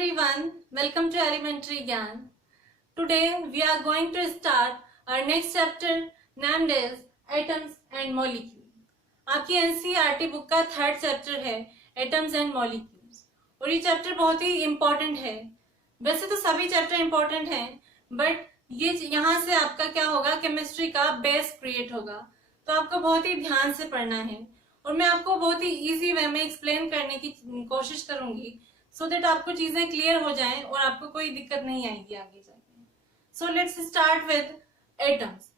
everyone, welcome to Elementary Gyan. Today we are going to start our next chapter named as Atoms and Molecules. आपकी NCERT book का third chapter है atoms and molecules और ये chapter बहुत ही important है। वैसे तो सभी चैप्टर इम्पोर्टेंट हैं बट ये यहाँ से आपका क्या होगा, केमिस्ट्री का बेस क्रिएट होगा, तो आपको बहुत ही ध्यान से पढ़ना है और मैं आपको बहुत ही इजी वे में एक्सप्लेन करने की कोशिश करूंगी सो दैट आपको चीजें क्लियर हो जाएं और आपको कोई दिक्कत नहीं आएगी आगे जाके। So let's start with atoms.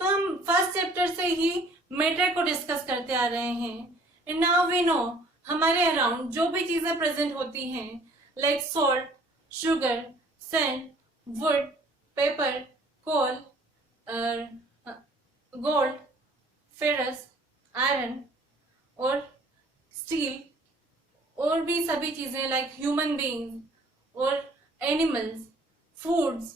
तो हम फर्स्ट चैप्टर से ही मैटर को डिस्कस करते आ रहे हैं एंड नाउ वी नो हमारे अराउंड जो भी चीजें प्रेजेंट होती हैं like salt, sugar, sand, wood, paper, coal, gold, ferrous, iron और स्टील और भी सभी चीजें लाइक ह्यूमन बीइंग्स और animals, foods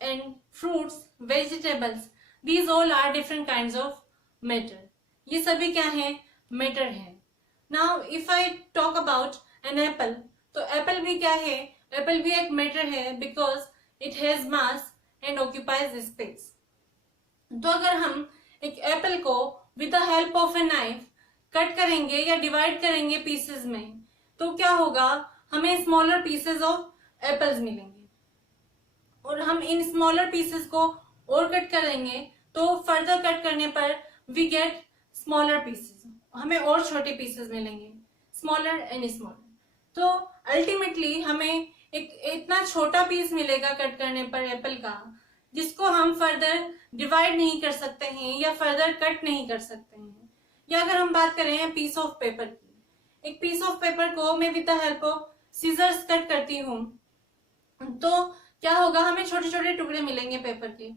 and fruits, vegetables, these all are different kinds of matter. ये सभी क्या है? मैटर है। Now if I talk about an apple, तो एप्पल भी क्या है? एप्पल भी एक मैटर है because it has mass and occupies space. तो अगर हम एक एप्पल को with the help of a knife cut करेंगे या डिवाइड करेंगे पीसेस में, तो क्या होगा? हमें स्मॉलर पीसेस ऑफ एप्पल्स मिलेंगे और हम इन स्मॉलर पीसेस को और कट करेंगे तो फर्दर कट करने पर वी गेट स्मॉलर पीसेस, हमें और छोटे पीसेस मिलेंगे, स्मॉलर एंड स्मॉलर। तो अल्टीमेटली हमें एक इतना छोटा पीस मिलेगा कट करने पर एप्पल का, जिसको हम फर्दर डिवाइड नहीं कर सकते हैं या फर्दर कट नहीं कर सकते हैं। या अगर हम बात करें पीस ऑफ पेपर की, एक पीस ऑफ पेपर को मैं with the help of scissors cut करती हूँ तो क्या होगा? हमें छोटे छोटे टुकड़े मिलेंगे पेपर के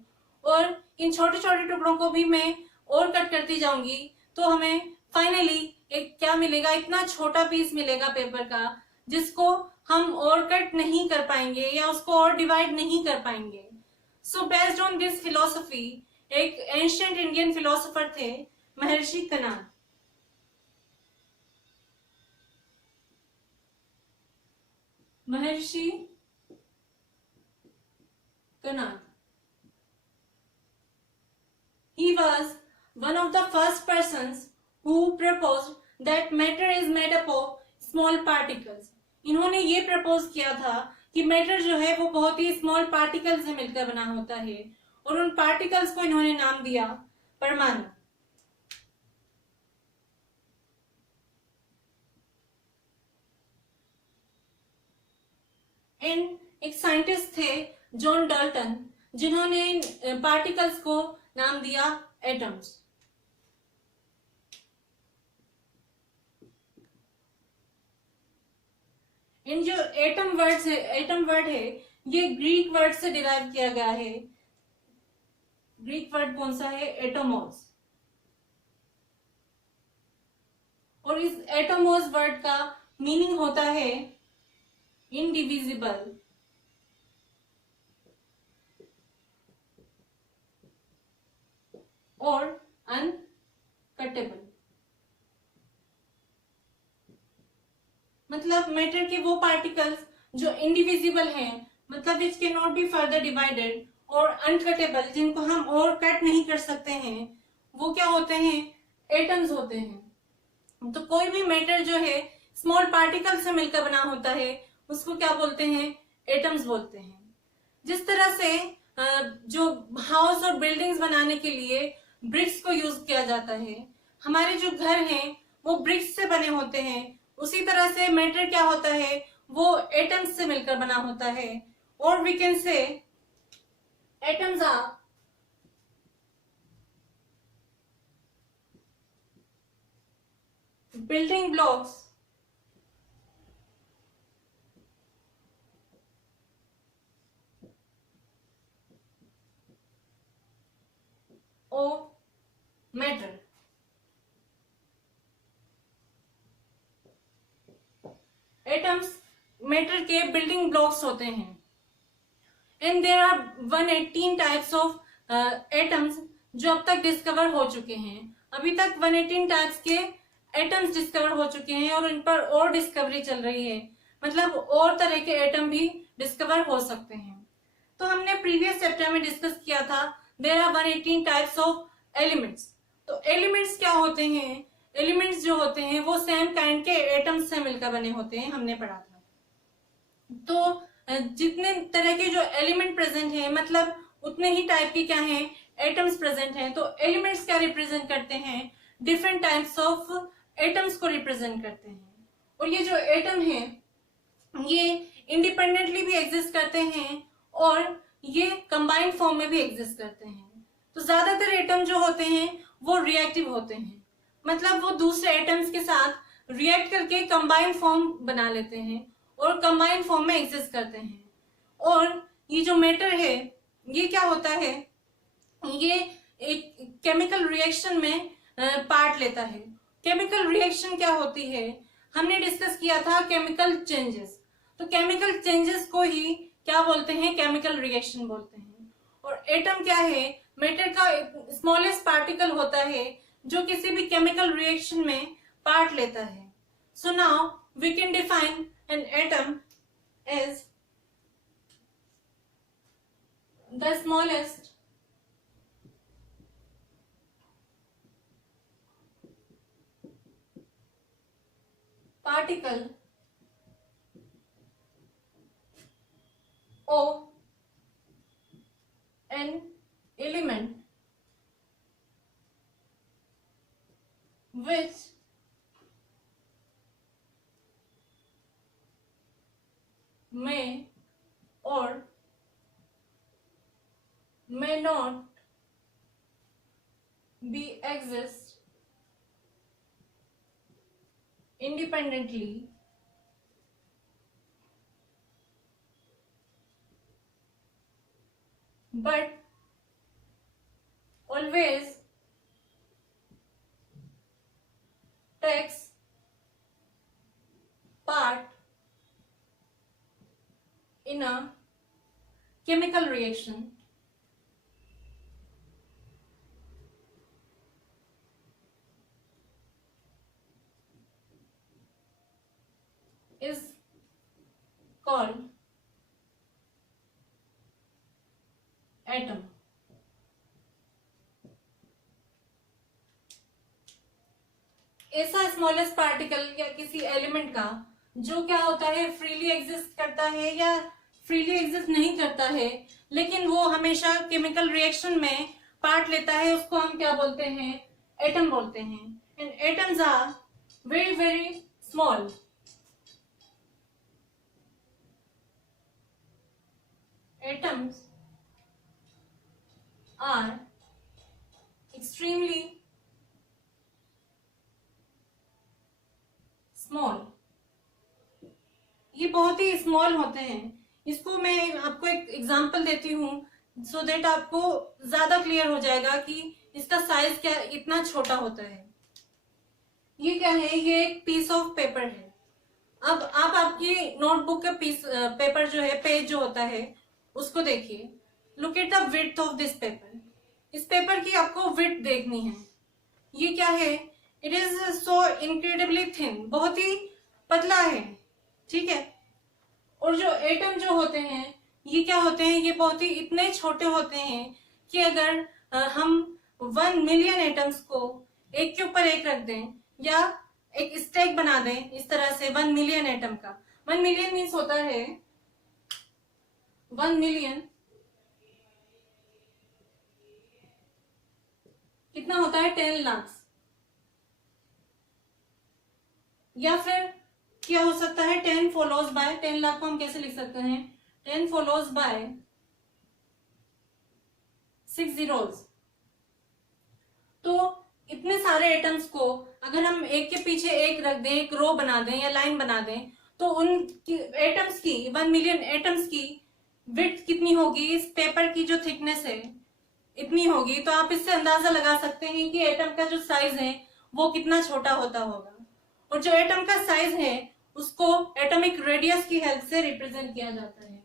और इन छोटे छोटे टुकड़ों को भी मैं और कट करती जाऊंगी तो हमें फाइनली एक क्या मिलेगा? इतना छोटा पीस मिलेगा पेपर का जिसको हम और कट नहीं कर पाएंगे या उसको और डिवाइड नहीं कर पाएंगे। So based on this philosophy एक एंशिएंट इंडियन फिलोसोफर थे महर्षि कनाद। महर्षि Kanad, he was one of the first persons who proposed that matter is made up of small particles. इन्होंने ये प्रपोज किया था कि मैटर जो है वो बहुत ही स्मॉल पार्टिकल से मिलकर बना होता है और उन पार्टिकल्स को इन्होंने नाम दिया परमाणु। एंड एक साइंटिस्ट थे जॉन डाल्टन, जिन्होंने पार्टिकल्स को नाम दिया एटम्स। इन जो एटम वर्ड है ये ग्रीक वर्ड से डिराइव किया गया है। ग्रीक वर्ड कौन सा है? एटोमोस। और इस एटोमोस वर्ड का मीनिंग होता है इनडिविजिबल और अनकटेबल। मतलब मैटर के वो पार्टिकल्स जो इंडिविजिबल हैं, मतलब which can not be further divided, और अनकटेबल जिनको हम और कट नहीं कर सकते हैं, वो क्या होते हैं? एटम्स होते हैं। तो कोई भी मैटर जो है स्मॉल पार्टिकल से मिलकर बना होता है उसको क्या बोलते हैं? एटम्स बोलते हैं। जिस तरह से जो हाउस और बिल्डिंग्स बनाने के लिए ब्रिक्स को यूज किया जाता है, हमारे जो घर हैं वो ब्रिक्स से बने होते हैं, उसी तरह से मैटर क्या होता है? वो एटम्स से मिलकर बना होता है। और we can say atoms are building blocks of matter. Atoms matter के बिल्डिंग ब्लॉक्स होते हैं and there are 118 types of atoms जो अब तक डिस्कवर हो चुके हैं। अभी तक 118 टाइप्स के एटम्स डिस्कवर हो चुके हैं और इन पर और डिस्कवरी चल रही है। मतलब और तरह के एटम भी डिस्कवर हो सकते हैं। तो हमने प्रीवियस चैप्टर में डिस्कस किया था there are 118 types of elements. तो एलिमेंट्स क्या होते हैं? एलिमेंट्स जो होते हैं वो सेम काइंड के एटम्स से मिलकर बने होते हैं, हमने पढ़ा था। तो जितने तरह के जो एलिमेंट प्रेजेंट है मतलब उतने ही टाइप के क्या हैं एटम्स प्रेजेंट हैं। तो एलिमेंट्स क्या रिप्रेजेंट करते हैं? डिफरेंट टाइप्स ऑफ एटम्स को रिप्रेजेंट करते हैं। और ये जो एटम है ये इंडिपेंडेंटली भी एग्जिस्ट करते हैं और ये कंबाइंड फॉर्म में भी एग्जिस्ट करते हैं। तो ज्यादातर एटम जो होते हैं वो रिएक्टिव होते हैं, मतलब वो दूसरे एटम्स के साथ रिएक्ट करके कंबाइंड फॉर्म बना लेते हैं और कंबाइंड फॉर्म में एग्जिस्ट करते हैं। और ये जो मैटर है ये क्या होता है, ये एक केमिकल रिएक्शन में पार्ट लेता है। केमिकल रिएक्शन क्या होती है? हमने डिस्कस किया था केमिकल चेंजेस। तो केमिकल चेंजेस को ही क्या बोलते हैं? केमिकल रिएक्शन बोलते हैं। और एटम क्या है? मैटर का स्मॉलेस्ट पार्टिकल होता है जो किसी भी केमिकल रिएक्शन में पार्ट लेता है। So now we can define an atom as the smallest particle of an element which may or may not be exist independently but always takes part in a chemical reaction is called atom. ऐसा smallest particle या किसी element का जो क्या होता है freely exist करता है या फ्रीली एग्जिस्ट नहीं करता है लेकिन वो हमेशा केमिकल रिएक्शन में पार्ट लेता है, उसको हम क्या बोलते हैं? एटम बोलते हैं। And atoms are very very small. Atoms are extremely small. ये बहुत ही स्मॉल होते हैं। इसको मैं आपको एक एग्जांपल देती हूँ सो देट आपको ज्यादा क्लियर हो जाएगा कि इसका साइज क्या इतना छोटा होता है। ये क्या है? ये एक पीस ऑफ पेपर है। अब आप आपकी नोटबुक का पीस पेपर जो है, पेज जो होता है, उसको देखिए। Look at the width of this paper. इस पेपर की आपको विड्थ देखनी है। ये क्या है? It is so incredibly thin, बहुत ही पतला है, ठीक है। और जो एटम जो होते हैं ये क्या होते हैं? ये बहुत ही इतने छोटे होते हैं कि अगर हम 1 मिलियन एटम्स को एक के ऊपर एक रख दें या एक स्टैक बना दें इस तरह से 1 मिलियन एटम का। 1 मिलियन मीन्स होता है 1 मिलियन कितना होता है? 10 लाख। या फिर क्या हो सकता है? 10 फॉलोज बाय 10 लाख को हम कैसे लिख सकते हैं? 10 फॉलोज बाय 6 zeros। तो इतने सारे एटम्स को अगर हम एक के पीछे एक रख दें, एक रो बना दें या लाइन बना दें, तो उन एटम्स की 1 मिलियन एटम्स की विड्थ कितनी होगी? इस पेपर की जो थिकनेस है इतनी होगी। तो आप इससे अंदाजा लगा सकते हैं कि एटम का जो साइज है वो कितना छोटा होता होगा। और जो एटम का साइज है उसको एटॉमिक रेडियस की हेल्प से रिप्रेजेंट किया जाता है।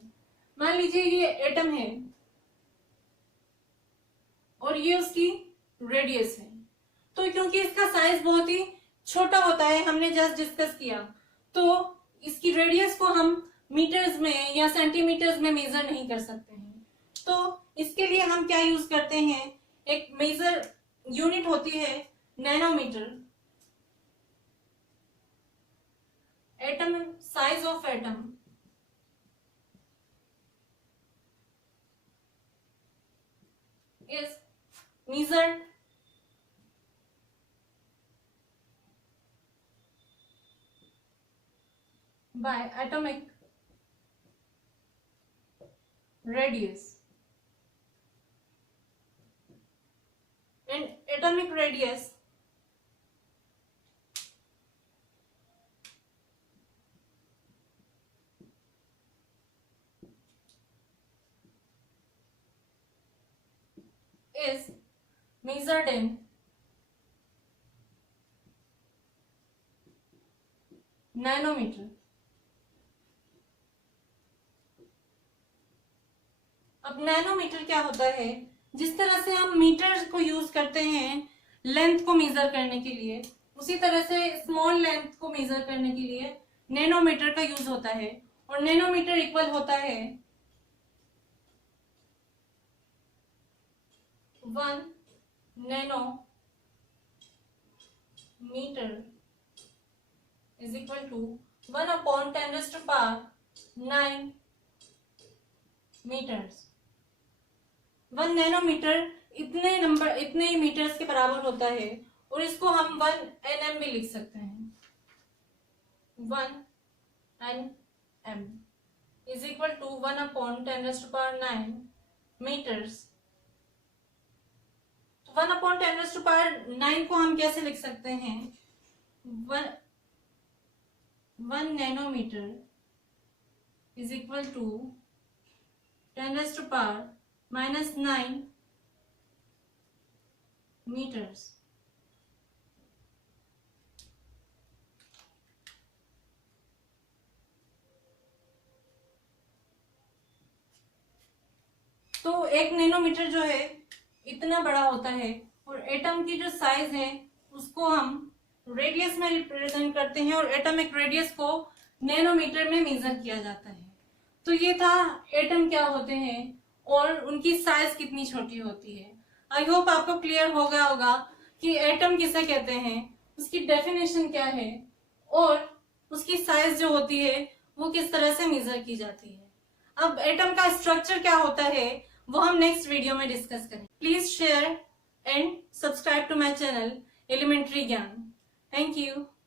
मान लीजिए ये एटम है और ये उसकी रेडियस है। तो क्योंकि इसका साइज बहुत ही छोटा होता है, हमने जस्ट डिस्कस किया, तो इसकी रेडियस को हम मीटर्स में या सेंटीमीटर्स में मेजर नहीं कर सकते हैं। तो इसके लिए हम क्या यूज करते हैं, एक मेजर यूनिट होती है nanometre. Atom size of atom is measured by atomic radius, and atomic radius is measured in nanometer। अब नैनोमीटर क्या होता है, जिस तरह से हम मीटर को यूज करते हैं लेंथ को मेजर करने के लिए, उसी तरह से स्मॉल लेंथ को मेजर करने के लिए नैनोमीटर का यूज होता है। और नैनोमीटर इक्वल होता है 1 nanometer is equal to 1/10⁻⁹ meters। 1 nanometre इतने ही मीटर्स के बराबर होता है, और इसको हम 1 nm भी लिख सकते हैं। 1 nm is equal to 1/10⁹ meters। 1/10⁹ को हम कैसे लिख सकते हैं, 1 nanometer is equal to 10⁻⁹ meters। तो एक नैनोमीटर जो है इतना बड़ा होता है, और एटम की जो साइज है उसको हम रेडियस में रिप्रेजेंट करते हैं, और एटॉमिक रेडियस को नैनोमीटर में मेजर किया जाता है। तो ये था एटम क्या होते हैं और उनकी साइज कितनी छोटी होती है। आई होप आपको क्लियर हो गया होगा कि एटम किसे कहते हैं, उसकी डेफिनेशन क्या है, और उसकी साइज जो होती है वो किस तरह से मेजर की जाती है। अब एटम का स्ट्रक्चर क्या होता है वो हम नेक्स्ट वीडियो में डिस्कस करेंगे। Please share and subscribe to my channel elementary Gyan. Thank you.